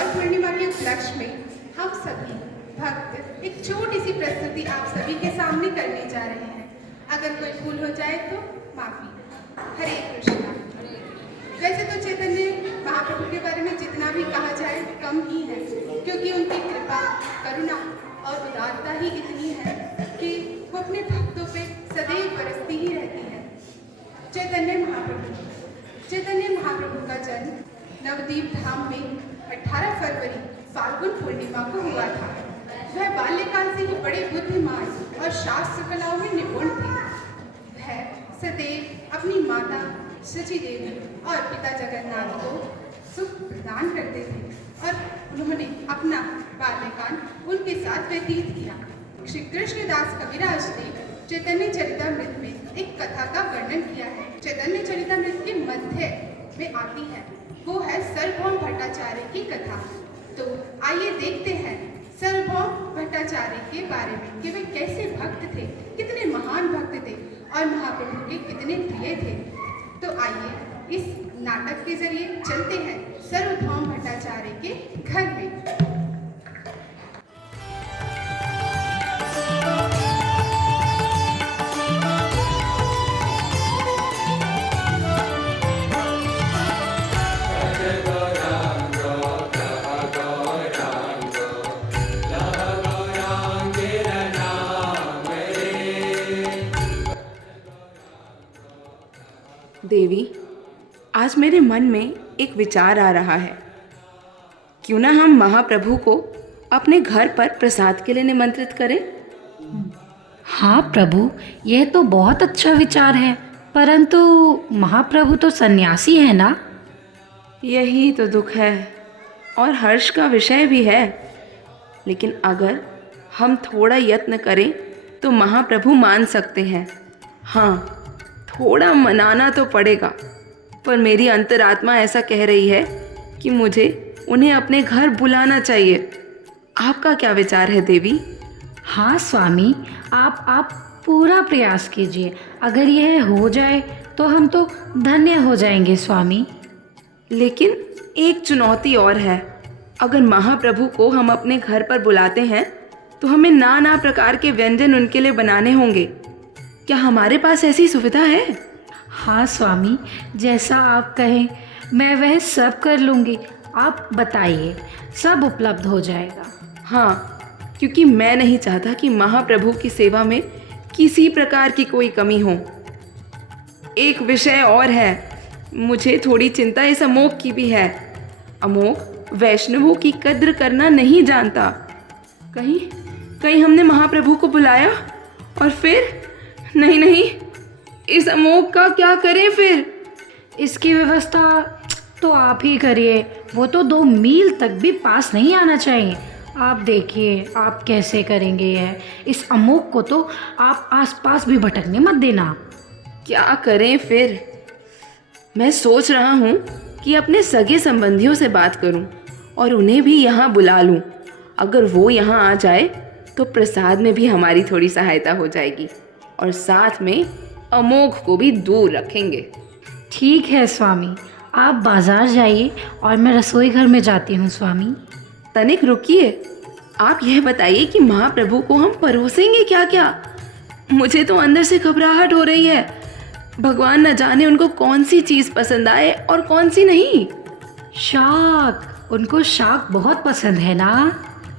गौर पूर्णिमा के उपलक्ष्य में हम सभी भक्त एक छोटी सी प्रस्तुति आप सभी के सामने करने जा रहे हैं। अगर कोई भूल हो जाए तो माफी। हरे कृष्णा। वैसे तो चैतन्य महाप्रभु के बारे में जितना भी कहा जाए कम ही है, क्योंकि उनकी कृपा, करुणा और उदारता ही इतनी है कि वो अपने भक्तों पे सदैव बरसती ही रहती है। चैतन्य महाप्रभु का जन्म नवदीप धाम में 18 फरवरी फाल्गुन पूर्णिमा को हुआ था। वह बाल्यकाल से ही बड़े बुद्धिमान और शास्त्र कलाओं में निपुण थे। वह सदैव अपनी माता शची देवी और पिता जगन्नाथ को सुख प्रदान करते थे और उन्होंने अपना बाल्यकाल उनके साथ व्यतीत किया। श्री कृष्णदास कविराज ने चैतन्य चरितामृत में एक कथा का वर्णन किया है। चैतन्य चरितामृत के मध्य में आती है, वो है सार्वभौम भट्टाचार्य की कथा। तो आइए देखते हैं सार्वभौम भट्टाचार्य के बारे में कि वे कैसे भक्त थे, कितने महान भक्त थे और महाप्रभु के कितने प्रिय थे। तो आइए इस नाटक के जरिए चलते हैं सार्वभौम भट्टाचार्य के घर में। देवी, आज मेरे मन में एक विचार आ रहा है। क्यों ना हम महाप्रभु को अपने घर पर प्रसाद के लिए निमंत्रित करें? हाँ प्रभु, यह तो बहुत अच्छा विचार है, परंतु महाप्रभु तो सन्यासी है ना। यही तो दुख है और हर्ष का विषय भी है। लेकिन अगर हम थोड़ा यत्न करें तो महाप्रभु मान सकते हैं। हाँ, थोड़ा मनाना तो पड़ेगा, पर मेरी अंतरात्मा ऐसा कह रही है कि मुझे उन्हें अपने घर बुलाना चाहिए। आपका क्या विचार है देवी? हाँ स्वामी, आप पूरा प्रयास कीजिए। अगर यह हो जाए तो हम तो धन्य हो जाएंगे स्वामी। लेकिन एक चुनौती और है। अगर महाप्रभु को हम अपने घर पर बुलाते हैं तो हमें नाना प्रकार के व्यंजन उनके लिए बनाने होंगे। क्या हमारे पास ऐसी सुविधा है? हाँ स्वामी, जैसा आप कहें मैं वह सब कर लूँगी। आप बताइए, सब उपलब्ध हो जाएगा। हाँ, क्योंकि मैं नहीं चाहता कि महाप्रभु की सेवा में किसी प्रकार की कोई कमी हो। एक विषय और है, मुझे थोड़ी चिंता इस अमोघ की भी है। अमोघ वैष्णवों की कद्र करना नहीं जानता। कहीं हमने महाप्रभु को बुलाया और फिर नहीं, इस अमोघ का क्या करें फिर? इसकी व्यवस्था तो आप ही करिए। वो तो 2 मील तक भी पास नहीं आना चाहिए। आप देखिए आप कैसे करेंगे यह। इस अमोघ को तो आप आसपास भी भटकने मत देना। क्या करें फिर? मैं सोच रहा हूँ कि अपने सगे संबंधियों से बात करूँ और उन्हें भी यहाँ बुला लूँ। अगर वो यहाँ आ जाए तो प्रसाद में भी हमारी थोड़ी सहायता हो जाएगी और साथ में अमोघ को भी दूर रखेंगे। ठीक है स्वामी, आप बाजार जाइए और मैं रसोई घर में जाती हूँ स्वामी। तनिक रुकिए, आप यह बताइए कि महाप्रभु को हम परोसेंगे क्या क्या? मुझे तो अंदर से घबराहट हो रही है। भगवान न जाने उनको कौन सी चीज़ पसंद आए और कौन सी नहीं। शाक, उनको शाक बहुत पसंद है ना?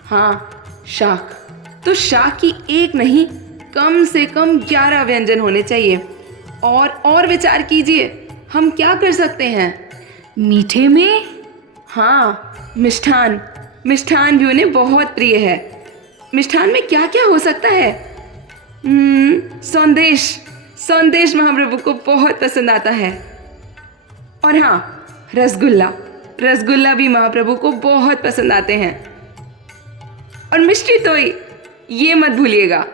हाँ, शाक। तो शाक की एक नहीं, कम से कम 11 व्यंजन होने चाहिए। और विचार कीजिए, हम क्या कर सकते हैं? मीठे में? हाँ, मिष्ठान भी उन्हें बहुत प्रिय है। मिष्ठान में क्या क्या हो सकता है? संदेश महाप्रभु को बहुत पसंद आता है। और हाँ, रसगुल्ला भी महाप्रभु को बहुत पसंद आते हैं। और मिष्टी तोई, ये मत भूलिएगा।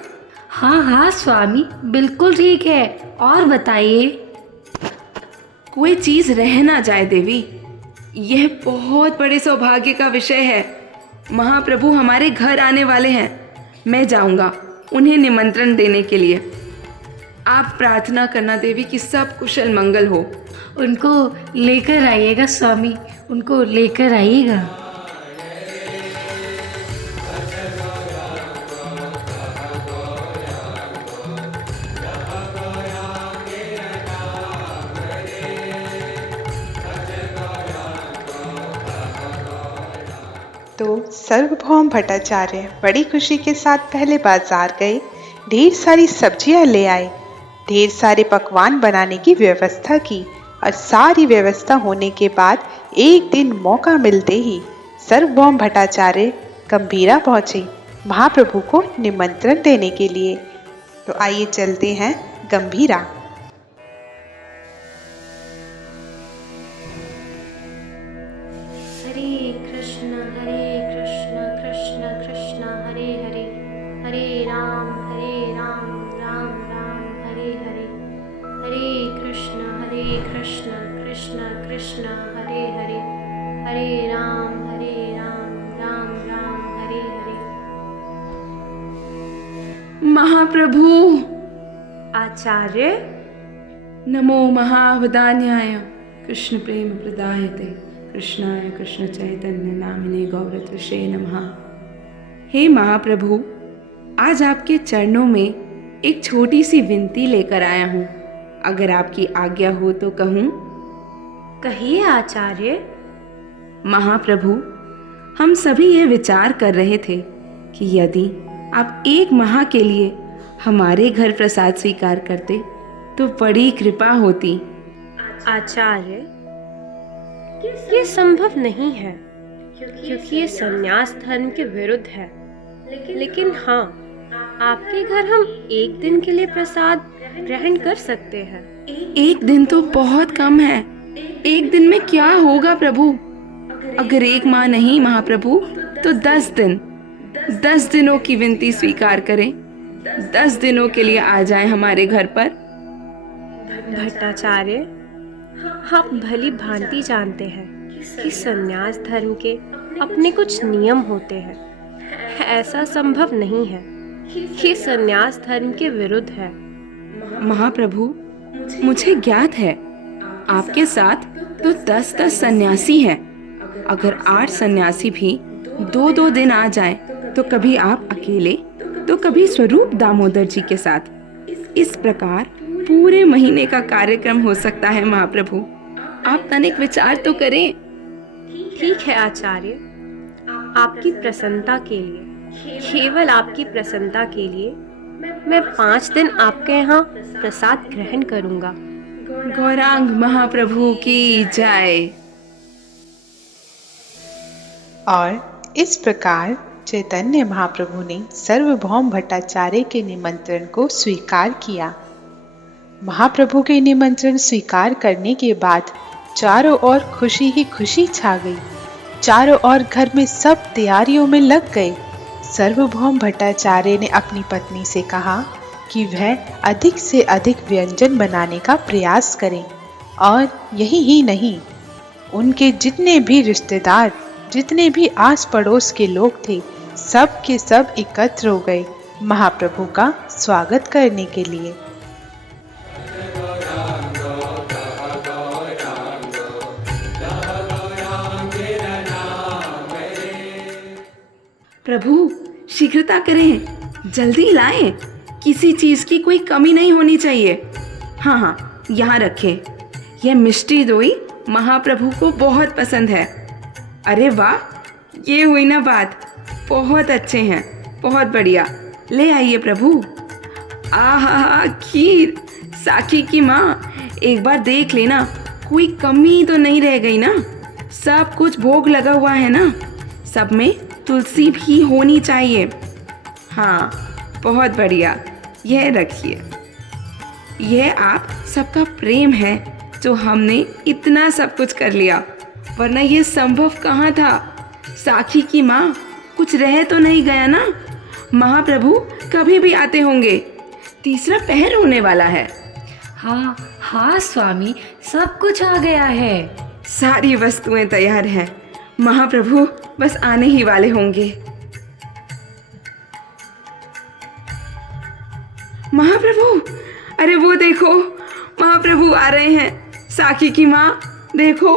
हाँ स्वामी, बिल्कुल ठीक है। और बताइए। कोई चीज़ रह ना जाए देवी, यह बहुत बड़े सौभाग्य का विषय है। महाप्रभु हमारे घर आने वाले हैं। मैं जाऊंगा उन्हें निमंत्रण देने के लिए। आप प्रार्थना करना देवी कि सब कुशल मंगल हो। उनको लेकर आइएगा स्वामी, उनको लेकर आइएगा। तो सार्वभौम भट्टाचार्य बड़ी खुशी के साथ पहले बाजार गए, ढेर सारी सब्जियां ले आए, ढेर सारे पकवान बनाने की व्यवस्था की और सारी व्यवस्था होने के बाद एक दिन मौका मिलते ही सार्वभौम भट्टाचार्य गंभीरा पहुंचे महाप्रभु को निमंत्रण देने के लिए। तो आइए चलते हैं गंभीरा। हरे कृष्ण कृष्ण कृष्ण हरे हरे, हरे राम राम राम हरे हरे, हरे कृष्ण कृष्ण कृष्ण हरे हरे, हरे राम राम राम हरे हरे। महाप्रभु, आचार्य, नमो महावदान्याय कृष्ण प्रेम प्रदायते कृष्णाय कृष्ण चैतन्य नामिने गौरत्वसे नमः। हे महाप्रभु, आज आपके चरणों में एक छोटी सी विनती लेकर आया हूँ। अगर आपकी आज्ञा हो तो कहूँ? कहिए आचार्य। महाप्रभु, हम सभी ये विचार कर रहे थे कि यदि आप एक माह के लिए हमारे घर प्रसाद स्वीकार करते तो बड़ी कृपा होती। आचार्य, ये संभव नहीं है क्योंकि ये संन्यास धर्म के विरुद्ध है। लेकिन हाँ, आपके घर हम एक दिन के लिए प्रसाद ग्रहण कर सकते हैं। एक दिन तो बहुत कम है। एक दिन में क्या होगा प्रभु? अगर एक माह नहीं महाप्रभु तो 10 दिन, 10 दिनों की विनती स्वीकार करें। 10 दिनों के लिए आ जाएं हमारे घर पर। भट्टाचार्य, आप भली भांति जानते हैं कि संन्यास धर्म के अपने कुछ नियम होते हैं। ऐसा संभव नहीं है। ये संन्यास धर्म के विरुद्ध है। महाप्रभु, मुझे ज्ञात है आपके साथ तो 10 सन्यासी हैं। अगर 8 सन्यासी भी 2-2 दिन आ जाएं, तो कभी आप अकेले तो कभी स्वरूप दामोदर जी के साथ। इस प्रकार पूरे महीने का कार्यक्रम हो सकता है महाप्रभु। आप तनिक विचार तो करें। ठीक है आचार्य, आपकी प्रसन्नता के लिए, केवल आपकी प्रसन्नता के लिए मैं 5 दिन आपके यहाँ प्रसाद ग्रहण करूँगा। गौरांग महाप्रभु की जय। और इस प्रकार चैतन्य महाप्रभु ने सार्वभौम भट्टाचार्य के निमंत्रण को स्वीकार किया। महाप्रभु के निमंत्रण स्वीकार करने के बाद चारों ओर खुशी ही खुशी छा गई। चारों ओर घर में सब तैयारियों में लग गए। सार्वभौम भट्टाचार्य ने अपनी पत्नी से कहा कि वह अधिक से अधिक व्यंजन बनाने का प्रयास करें, और यही ही नहीं, उनके जितने भी रिश्तेदार, जितने भी आस पड़ोस के लोग थे, सब के सब एकत्र हो गए महाप्रभु का स्वागत करने के लिए। प्रभु, शीघ्रता करें, जल्दी लाएं। किसी चीज की कोई कमी नहीं होनी चाहिए। हाँ, यहाँ रखें। यह मिष्टी दोई महाप्रभु को बहुत पसंद है। अरे वाह, ये हुई ना बात। बहुत अच्छे हैं, बहुत बढ़िया। ले आइए प्रभु। आहा, खीर, साखी की माँ, एक बार देख लेना, कोई कमी तो नहीं रह गई ना? सब कुछ भोग लगा हुआ है ना? सब में तुलसी भी होनी चाहिए। हाँ, बहुत बढ़िया। यह रखिए। यह आप सबका प्रेम है जो हमने इतना सब कुछ कर लिया, वरना यह संभव कहाँ था? साखी की माँ, कुछ रह तो नहीं गया ना? महाप्रभु कभी भी आते होंगे। तीसरा पहर होने वाला है। हाँ हाँ स्वामी, सब कुछ आ गया है। सारी वस्तुएं तैयार हैं। महाप्रभु बस आने ही वाले होंगे। महाप्रभु, अरे वो देखो, महाप्रभु आ रहे हैं। साखी की माँ, देखो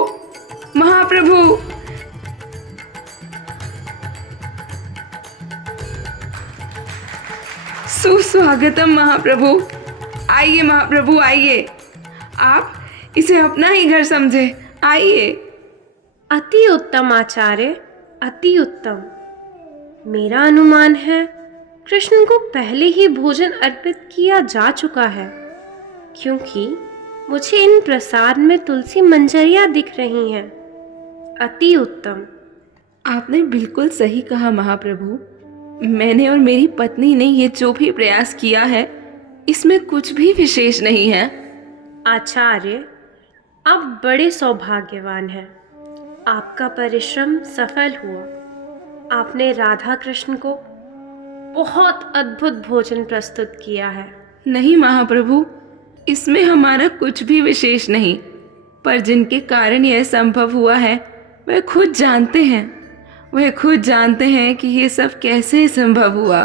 महाप्रभु। सुस्वागतम महाप्रभु। आइए महाप्रभु, आइए। आप इसे अपना ही घर समझे। आइए। अति उत्तम आचार्य, अति उत्तम। मेरा अनुमान है कृष्ण को पहले ही भोजन अर्पित किया जा चुका है, क्योंकि मुझे इन प्रसाद में तुलसी मंजरियाँ दिख रही हैं। अति उत्तम। आपने बिल्कुल सही कहा महाप्रभु। मैंने और मेरी पत्नी ने ये जो भी प्रयास किया है, इसमें कुछ भी विशेष नहीं है। आचार्य, आप बड़े सौभाग्यवान हैं। आपका परिश्रम सफल हुआ। आपने राधा कृष्ण को बहुत अद्भुत भोजन प्रस्तुत किया है। नहीं महाप्रभु, इसमें हमारा कुछ भी विशेष नहीं, पर जिनके कारण यह संभव हुआ है वह खुद जानते हैं। वह खुद जानते हैं कि ये सब कैसे संभव हुआ।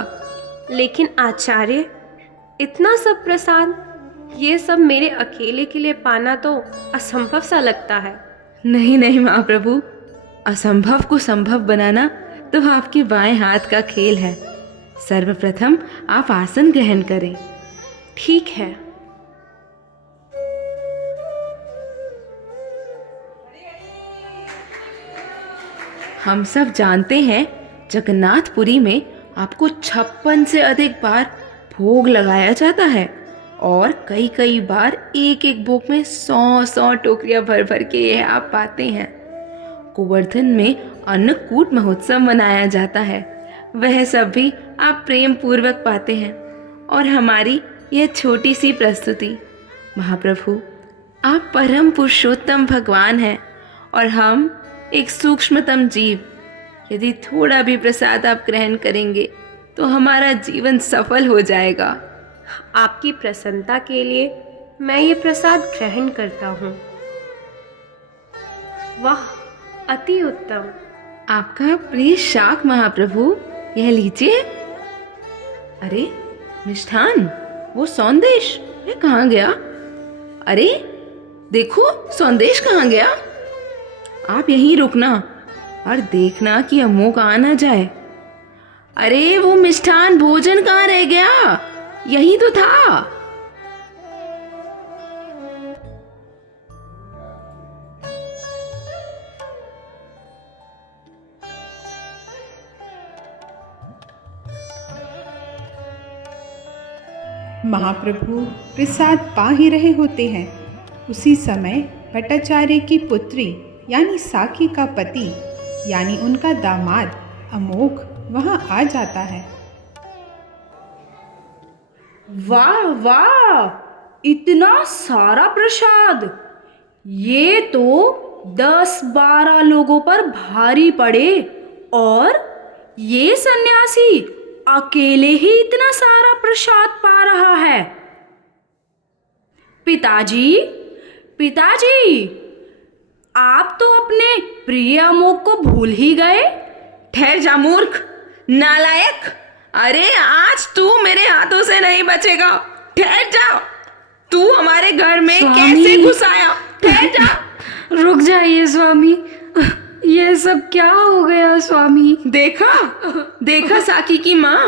लेकिन आचार्य, इतना सब प्रसाद, ये सब मेरे अकेले के लिए पाना तो असंभव सा लगता है। नहीं नहीं महाप्रभु, असंभव को संभव बनाना तो आपके बाएं हाथ का खेल है। सर्वप्रथम आप आसन ग्रहण करें। ठीक है। हम सब जानते हैं जगन्नाथपुरी में आपको 56 से अधिक बार भोग लगाया जाता है, और कई कई बार एक एक भोग में 100 टोकरियां भर भर के यह आप पाते हैं। गोवर्धन में अन्नकूट महोत्सव मनाया जाता है, वह सब भी आप प्रेम पूर्वक पाते हैं। और हमारी यह छोटी सी प्रस्तुति, महाप्रभु आप परम पुरुषोत्तम भगवान हैं और हम एक सूक्ष्मतम जीव। यदि थोड़ा भी प्रसाद आप ग्रहण करेंगे तो हमारा जीवन सफल हो जाएगा। आपकी प्रसन्नता के लिए मैं ये प्रसाद ग्रहण करता हूँ। वाह, अति उत्तम। आपका प्रिय शाक महाप्रभु, यह लीजिए। अरे मिष्ठान, वो सौंदेश ये कहाँ गया? अरे देखो, सौंदेश कहाँ गया? आप यहीं रुकना और देखना कि अमोक आ ना जाए। अरे वो मिष्ठान भोजन कहाँ रह गया? यही तो था। महाप्रभु प्रसाद पा ही रहे होते हैं। उसी समय भट्टाचार्य की पुत्री यानी साकी का पति यानी उनका दामाद अमोघ वहाँ आ जाता है। वाह वाह, इतना सारा प्रसाद! ये तो 10-12 लोगों पर भारी पड़े, और ये सन्यासी अकेले ही इतना सारा प्रसाद पा रहा है। पिताजी, पिताजी, आप तो अपने प्रिय अमोघ को भूल ही गए। ठहर जा मूर्ख, नालायक। अरे आज तू मेरे हाथों से नहीं बचेगा। ठहर जा। तू हमारे घर में स्वामी। कैसे घुस आया? ठहर जा। रुक जाइए स्वामी, ये सब क्या हो गया स्वामी? देखा साकी की माँ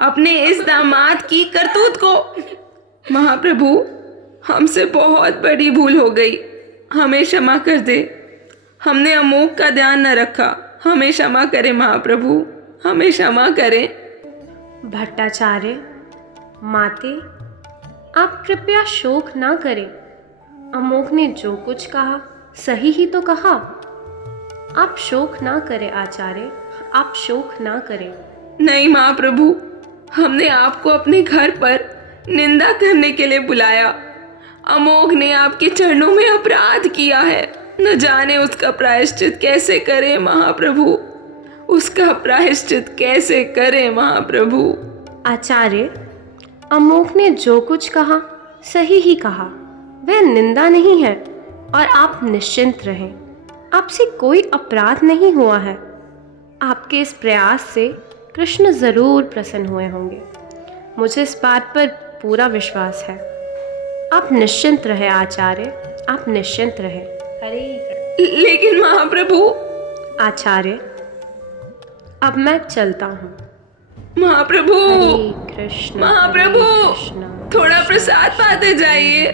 अपने इस दामाद की करतूत को। महाप्रभु, हमसे बहुत बड़ी भूल हो गई, हमें क्षमा कर दे। हमने अमोघ का ध्यान न रखा, हमें क्षमा करें महाप्रभु, हमें क्षमा करें। भट्टाचार्य, माते, आप कृपया शोक ना करें। अमोघ ने जो कुछ कहा सही ही तो कहा। आप शोक ना करें आचार्य, आप शोक ना करें। नहीं महाप्रभु, हमने आपको अपने घर पर निंदा करने के लिए बुलाया। अमोघ ने आपके चरणों में अपराध किया है, न जाने उसका प्रायश्चित कैसे करें महाप्रभु, उसका प्रायश्चित कैसे करें महाप्रभु। आचार्य, अमोघ ने जो कुछ कहा सही ही कहा, वह निंदा नहीं है। और आप निश्चिंत रहें, आपसे कोई अपराध नहीं हुआ है। आपके इस प्रयास से कृष्ण जरूर प्रसन्न हुए होंगे, मुझे इस बात पर पूरा विश्वास है। आप निश्चिंत रहे आचार्य, आप निश्चिंत रहे। हरे लेकिन महाप्रभु। आचार्य, अब मैं चलता हूँ। महाप्रभु, हरे कृष्ण, महाप्रभु, हरे कृष्ण। थोड़ा प्रसाद पाते जाइए।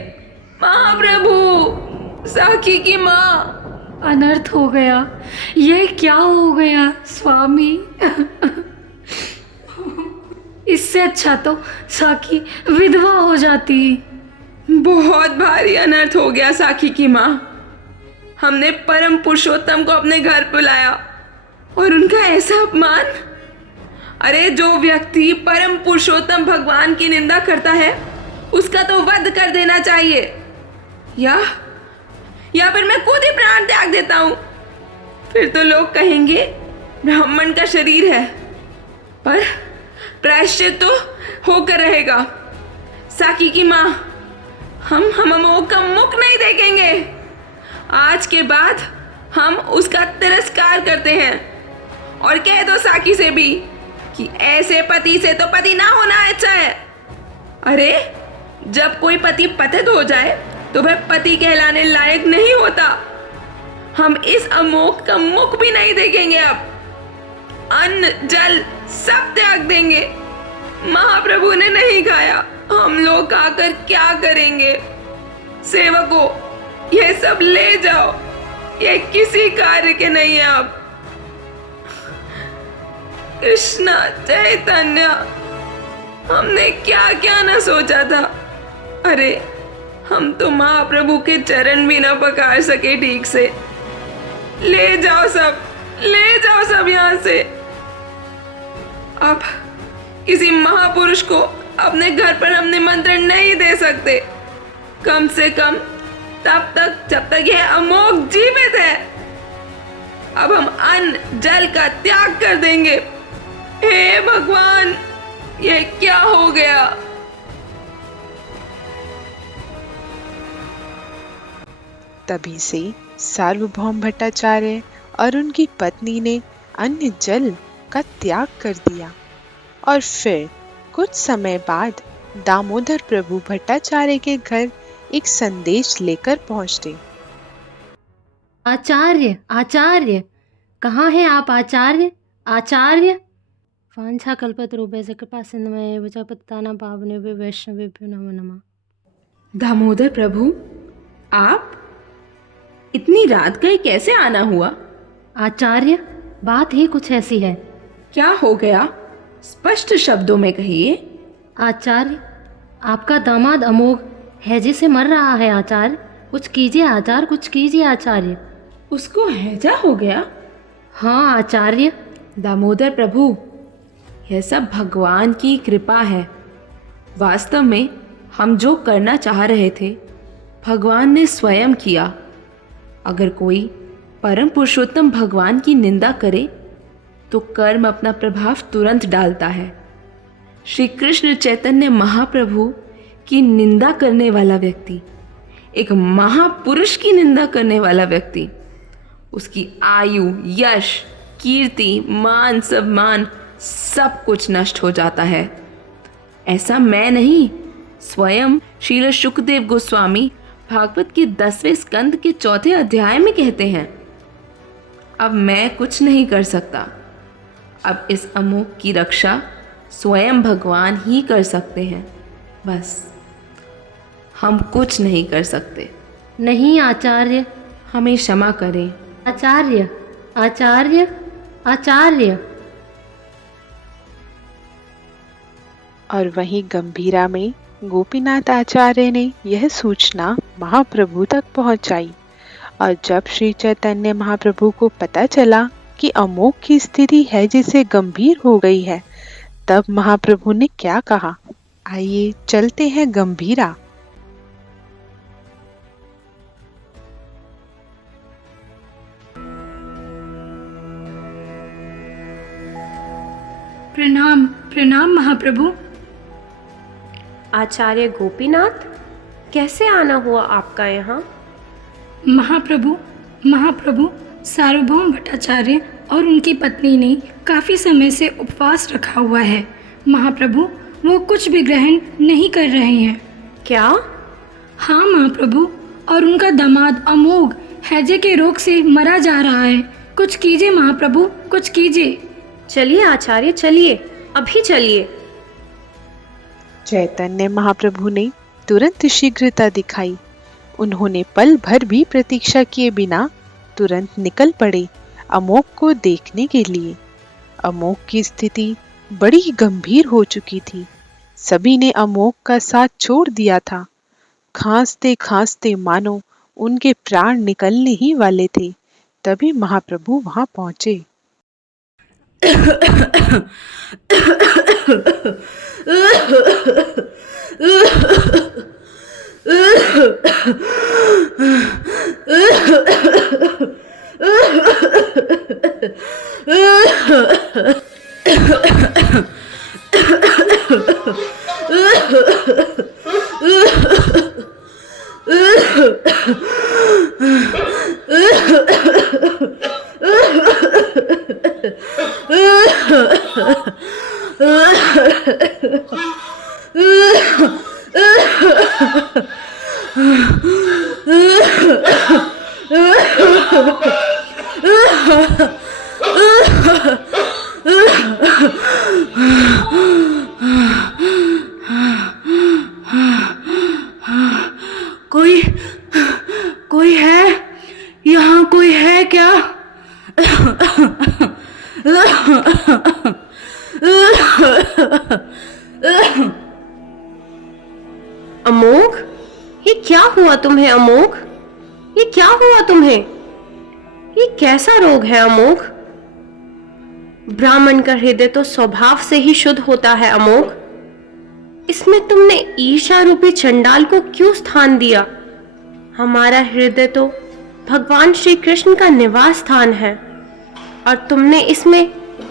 महाप्रभु, साकी की माँ, अनर्थ हो गया। ये क्या हो गया स्वामी? इससे अच्छा तो साकी विधवा हो जाती। बहुत भारी अनर्थ हो गया साकी की माँ। हमने परम पुरुषोत्तम को अपने घर बुलाया और उनका ऐसा अपमान। अरे जो व्यक्ति परम पुरुषोत्तम भगवान की निंदा करता है उसका तो वध कर देना चाहिए, या फिर मैं खुद ही प्राण त्याग देता हूं। फिर तो लोग कहेंगे ब्राह्मण का शरीर है, पर प्रायश्चित तो होकर रहेगा। साकी की माँ, हम अमोघ का मुख नहीं देखेंगे। आज के बाद हम उसका तिरस्कार करते हैं और कह दो साकी से भी कि ऐसे पति से तो पति ना होना अच्छा है। अरे जब कोई पति पतित हो जाए तो वह पति कहलाने लायक नहीं होता। हम इस अमोघ का मुख भी नहीं देखेंगे। अब अन्न जल सब त्याग देंगे। महाप्रभु ने नहीं खाया, हम लोग आकर क्या करेंगे? सेवकों, ये सब ले जाओ, ये किसी कार्य के नहीं है। अब कृष्णा चैतन्य, हमने क्या क्या न सोचा था। अरे हम तो महाप्रभु के चरण भी न पकड़ सके ठीक से। ले जाओ सब यहां से। अब किसी महापुरुष को अपने घर पर हम निमंत्रण नहीं दे सकते, कम से कम तब तक जब तक यह अमोघ जीवित है। अब हम अन्न जल का त्याग कर देंगे। हे भगवान, यह क्या हो गया? तभी से सार्वभौम भट्टाचार्य और उनकी पत्नी ने अन्न जल का त्याग कर दिया और फिर कुछ समय बाद दामोदर प्रभु भट्टाचार्य के घर एक संदेश लेकर पहुंचे। आचार्य, आचार्य, कहाँ हैं आप आचार्य? आचार्य, वांछा कल्पतरुभ्यश्च कृपा सिन्धुभ्यो च पतितानां पावनेभ्यो वैष्णवेभ्यो नमो नमः। दामोदर प्रभु, आप इतनी रात गए कैसे आना हुआ? आचार्य, बात ही कुछ ऐसी है। क्या हो गया? स्पष्ट शब्दों में कहिए। आचार्य, आपका दामाद अमोघ हैजे से मर रहा है आचार्य। कुछ कीजिए आचार्य, कुछ कीजिए आचार्य। उसको हैजा हो गया? हाँ आचार्य। दामोदर प्रभु, यह सब भगवान की कृपा है। वास्तव में हम जो करना चाह रहे थे भगवान ने स्वयं किया। अगर कोई परम पुरुषोत्तम भगवान की निंदा करे तो कर्म अपना प्रभाव तुरंत डालता है। श्री कृष्ण चैतन्य महाप्रभु की निंदा करने वाला व्यक्ति, एक महापुरुष की निंदा करने वाला व्यक्ति, उसकी आयु, यश, कीर्ति, मान सम्मान सब कुछ नष्ट हो जाता है। ऐसा मैं नहीं, स्वयं श्रील शुकदेव गोस्वामी भागवत के 10वें स्कंद के 4थे अध्याय में कहते हैं। अब मैं कुछ नहीं कर सकता। अब इस अमोघ की रक्षा स्वयं भगवान ही कर सकते हैं। बस हम कुछ नहीं कर सकते। नहीं आचार्य। हमें क्षमा करें। आचार्य, आचार्य, आचार्य। और वहीं गंभीरा में गोपीनाथ आचार्य ने यह सूचना महाप्रभु तक पहुंचाई। और जब श्री चैतन्य महाप्रभु को पता चला कि अमोघ की स्थिति है जैसे गंभीर हो गई है, तब महाप्रभु ने क्या कहा, आइए चलते हैं गंभीरा। प्रणाम प्रणाम महाप्रभु। आचार्य गोपीनाथ, कैसे आना हुआ आपका यहाँ? महाप्रभु सार्वभौम भट्टाचार्य और उनकी पत्नी ने काफ़ी समय से उपवास रखा हुआ है। महाप्रभु, वो कुछ भी ग्रहण नहीं कर रहे हैं। क्या? हाँ महाप्रभु, और उनका दामाद अमोघ हैजे के रोग से मरा जा रहा है। कुछ कीजिए महाप्रभु, कुछ कीजिए। चलिए आचार्य, चलिए, अभी चलिए। चैतन्य महाप्रभु ने तुरंत शीघ्रता दिखाई। उन्होंने पल भर भी प्रतीक्षा किए बिना तुरंत निकल पड़े अमोघ को देखने के लिए। अमोघ की स्थिति बड़ी गंभीर हो चुकी थी। सभी ने अमोघ का साथ छोड़ दिया था। खांसते खांसते मानो उनके प्राण निकलने ही वाले थे। तभी महाप्रभु वहां पहुंचे। कोई है? यहाँ कोई है क्या? अमोघ, ये क्या हुआ तुम्हें अमोघ? ये क्या हुआ तुम्हें? ये कैसा रोग है अमोघ? ब्राह्मण का हृदय तो स्वभाव से ही शुद्ध होता है अमोघ। इसमें तुमने ईर्ष्या रूपी चंडाल को क्यों स्थान दिया? हमारा हृदय तो भगवान श्री कृष्ण का निवास स्थान है और तुमने इसमें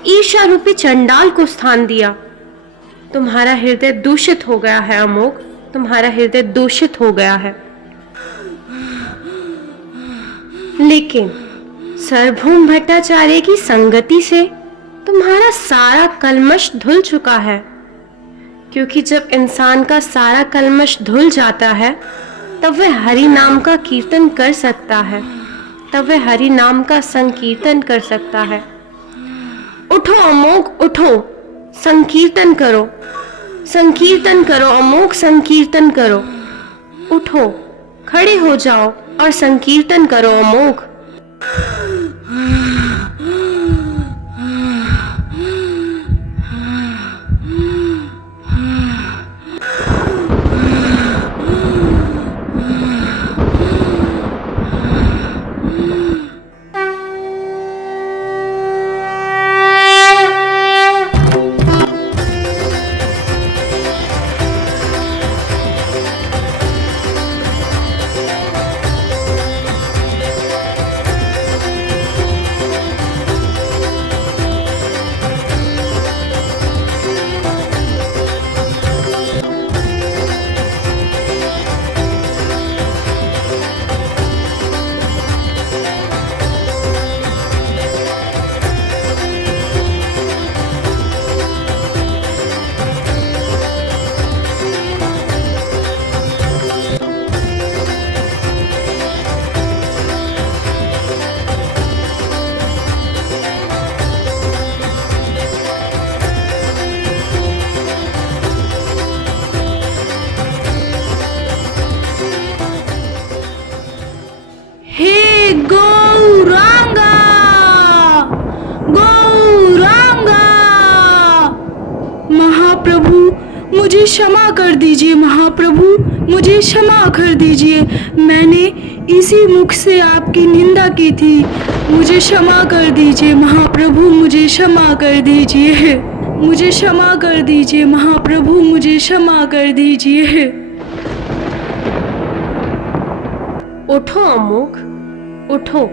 ईर्ष्या रूपी चंडाल को स्थान दिया। तुम्हारा हृदय दूषित हो गया है अमोघ, तुम्हारा हृदय दूषित हो गया है। लेकिन सार्वभौम भट्टाचार्य की संगति से तुम्हारा सारा कल्मश धुल चुका है, क्योंकि जब इंसान का सारा कल्मश धुल जाता है तब वह हरि नाम का कीर्तन कर सकता है, तब वह हरि नाम का संकीर्तन कर सकता है। उठो अमोघ, उठो, संकीर्तन करो, संकीर्तन करो अमोघ, संकीर्तन करो। उठो, खड़े हो जाओ और संकीर्तन करो अमोघ। मुझे क्षमा कर दीजिए महाप्रभु, मुझे क्षमा कर दीजिए। मैंने इसी मुख से आपकी निंदा की थी। मुझे क्षमा कर दीजिए महाप्रभु, मुझे क्षमा कर दीजिए, मुझे क्षमा कर दीजिए महाप्रभु, मुझे क्षमा कर दीजिए। उठो अमोघ, उठो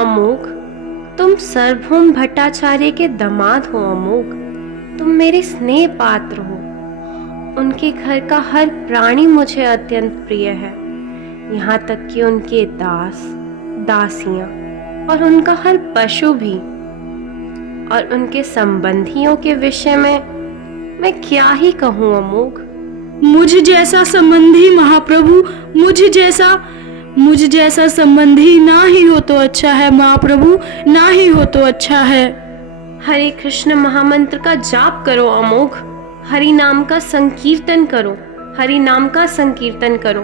अमोघ, तुम सार्वभौम भट्टाचार्य के दामाद हो अमोघ, तुम मेरे स्नेह पात्र हो। उनके घर का हर प्राणी मुझे अत्यंत प्रिय है, यहाँ तक कि उनके दास, दासियां और उनका हर पशु भी। और उनके संबंधियों के विषय में मैं क्या ही कहूँ अमोघ। मुझ जैसा संबंधी महाप्रभु, मुझ जैसा संबंधी ना ही हो तो अच्छा है महाप्रभु, ना ही हो तो अच्छा है। हरे कृष्ण महामंत्र का जाप करो अमोघ, हरि नाम का संकीर्तन करो, हरि नाम का संकीर्तन करो।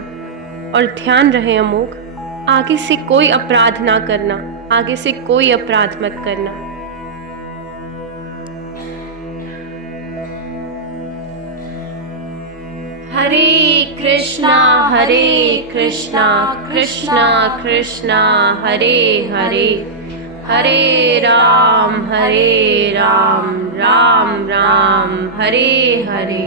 और ध्यान रहे अमोघ, आगे से कोई अपराध ना करना, आगे से कोई अपराध मत करना। हरे कृष्णा कृष्णा कृष्णा हरे हरे, हरे राम राम राम हरे हरे।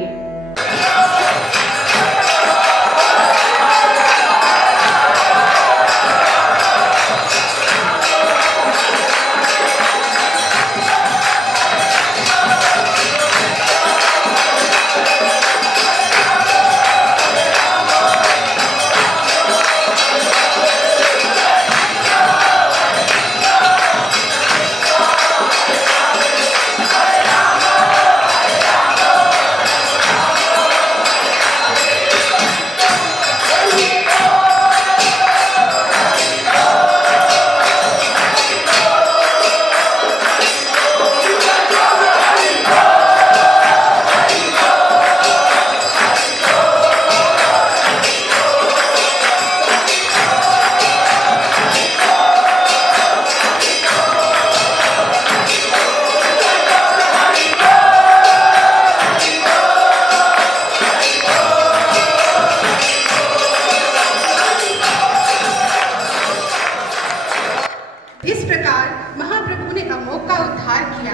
इस प्रकार महाप्रभु ने अमोघ का उद्धार किया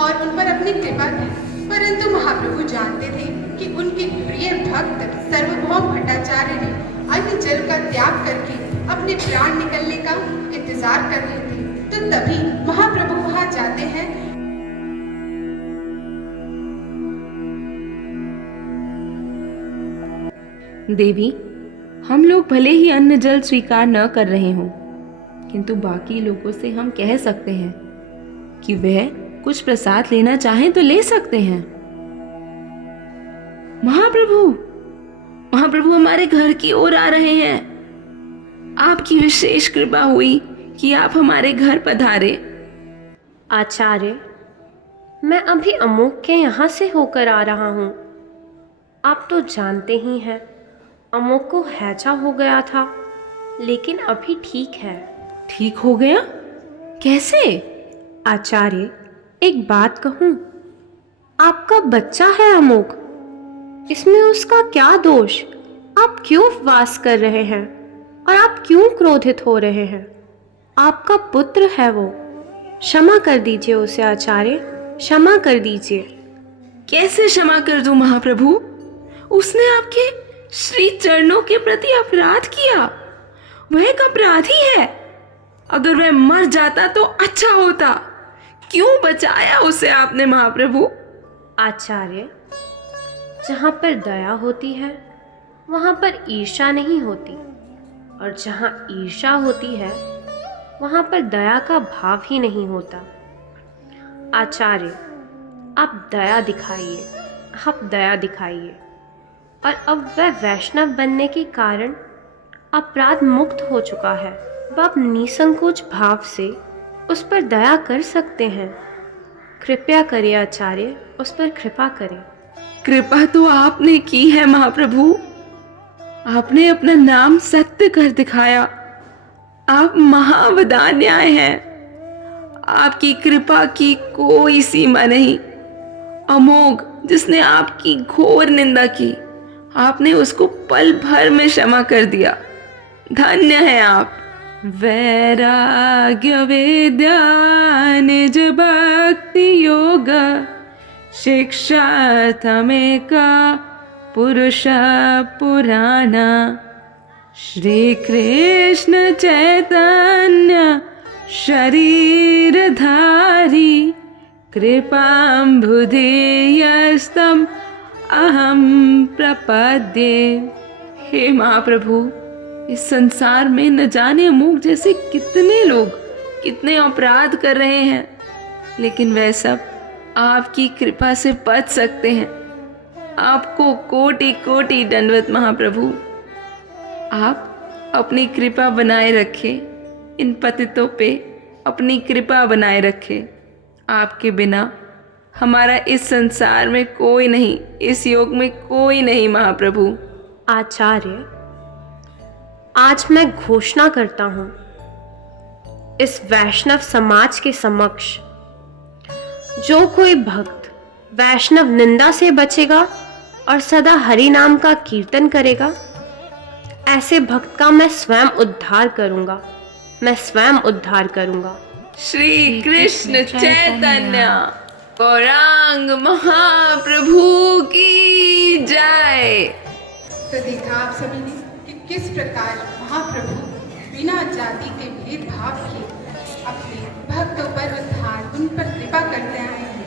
और उन पर अपनी कृपा की। परंतु महाप्रभु जानते थे कि उनके प्रिय भक्त सर्वभौम भट्टाचार्य ने अन्न जल का त्याग करके अपने प्राण निकलने का इंतजार कर रहे थे। तो तभी महाप्रभु वहां जाते हैं। देवी, हम लोग भले ही अन्न जल स्वीकार न कर रहे हों, किंतु बाकी लोगों से हम कह सकते हैं कि वह कुछ प्रसाद लेना चाहें तो ले सकते हैं। महाप्रभु, महाप्रभु हमारे घर की ओर आ रहे हैं। आपकी विशेष कृपा हुई कि आप हमारे घर पधारे। आचार्य, मैं अभी अमोघ के यहाँ से होकर आ रहा हूँ। आप तो जानते ही हैं, अमोघ को हैजा हो गया था, लेकिन अभी ठीक है। ठीक हो गया? कैसे? आचार्य, एक बात कहूँ, आपका बच्चा है अमोघ, इसमें उसका क्या दोष? आप क्यों उपवास कर रहे हैं और आप क्यों क्रोधित हो रहे हैं? आपका पुत्र है वो, क्षमा कर दीजिए उसे आचार्य, क्षमा कर दीजिए। कैसे क्षमा कर दूं महाप्रभु? उसने आपके श्री चरणों के प्रति अपराध किया। वह एक अपराधी है। अगर वह मर जाता तो अच्छा होता। क्यों बचाया उसे आपने महाप्रभु? आचार्य, जहाँ पर दया होती है वहाँ पर ईर्ष्या नहीं होती, और जहाँ ईर्ष्या होती है वहाँ पर दया का भाव ही नहीं होता। आचार्य, आप दया दिखाइए, आप दया दिखाइए। और अब वह वैष्णव बनने के कारण अपराध मुक्त हो चुका है। अब आप निसंकोच भाव से उस पर दया कर सकते हैं। कृपया करिए आचार्य, उस पर कृपा करें। कृपा तो आपने की है महाप्रभु। आपने अपना नाम सत्य कर दिखाया। आप महावदान्याय हैं। आपकी कृपा की कोई सीमा नहीं। अमोघ, जिसने आपकी घोर निंदा की, आपने उसको पल भर में क्षमा कर दिया। धन्य है आप। वैराग्य विद्या निज भक्ति योग शिक्षार्थमेका पुरुष पुराण श्री कृष्ण चैतन्य शरीरधारी कृपाम्बुधेयस्तम अहम प्रपद्ये। हे महाप्रभु, इस संसार में न जाने अमोघ जैसे कितने लोग कितने अपराध कर रहे हैं, लेकिन वह सब आपकी कृपा से बच सकते हैं। आपको कोटि कोटि दंडवत महाप्रभु। आप अपनी कृपा बनाए रखें, इन पतितों पे अपनी कृपा बनाए रखें। आपके बिना हमारा इस संसार में कोई नहीं, इस योग में कोई नहीं महाप्रभु। आचार्य, आज मैं घोषणा करता हूँ इस वैष्णव समाज के समक्ष, जो कोई भक्त वैष्णव निंदा से बचेगा और सदा हरि नाम का कीर्तन करेगा, ऐसे भक्त का मैं स्वयं उद्धार करूंगा, मैं स्वयं उद्धार करूंगा। श्री कृष्ण चैतन्य गौरांग महाप्रभु की जय। तो देखा आप सभी ने कि किस प्रकार महाप्रभु बिना जाति के भेदभाव के अपने भक्तों पर उद्धार, उन पर कृपा करते आए हैं।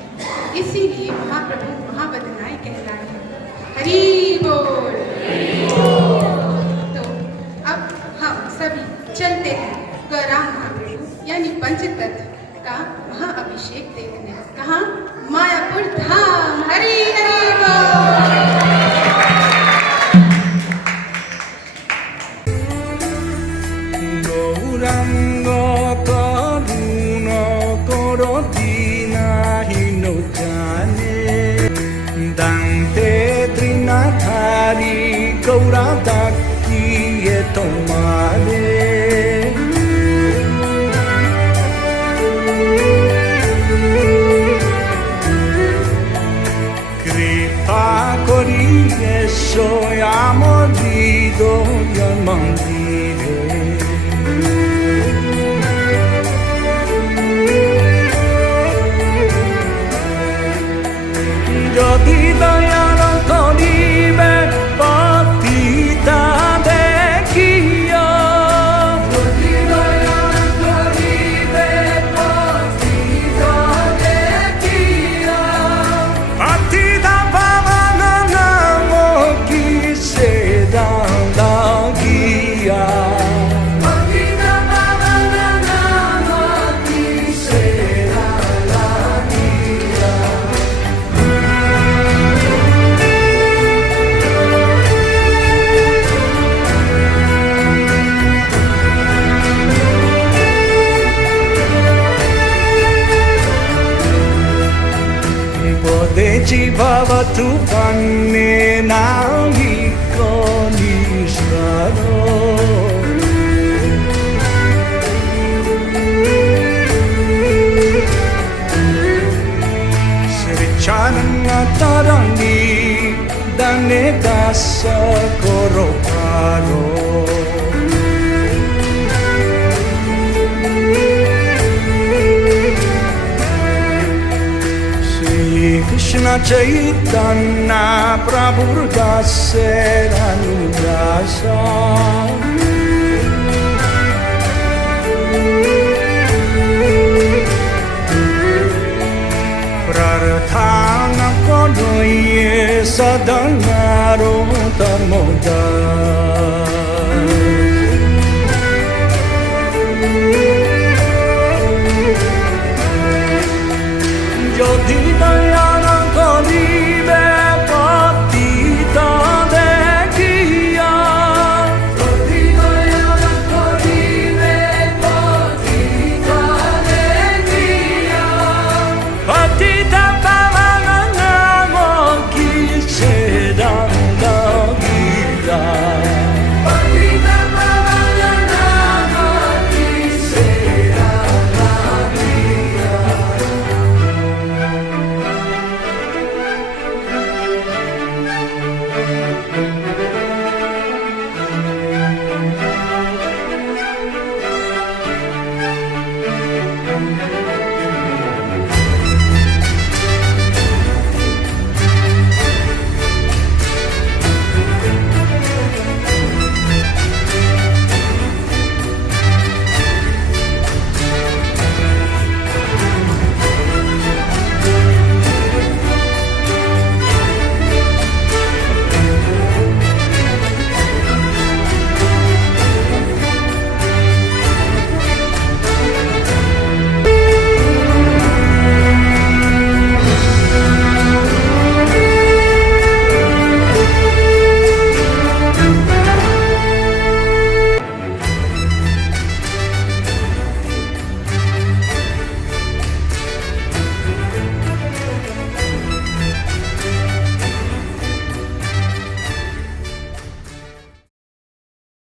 इसीलिए महाप्रभु महावदनाएं कहलाए हैं। हरि बोल। तो अब हम सभी चलते हैं गौरांग महाप्रभु यानी पंचतत्व का महाअभिषेक देखने। कहाँ? मायापुर धाम। हरि हरि बोल। গৌরাঙ্গ করুণ করতি নাহিনো জানে দান্তে ত্রিনাথারি গৌরা ডাকিয়ে তোমারে কৃপা করিয়ে আমার হৃদয় মন্দিরে যদি দয়ার করিবে পতিতা দেখিয়া যদি দয়ার করিবে পতিতা দেখিয়া পতিতা পাবন নাম কি সে লাগিয়া পতিতা পাবন নাম কি সে লাগিয়া Podeći bhavatu panne naviko ništaro Srećanna tarangi da ne dasa koroparo Krishna Chaitanya Prabhu Daser Anudasa Prarthana Kodoye Sadanaro Tamodara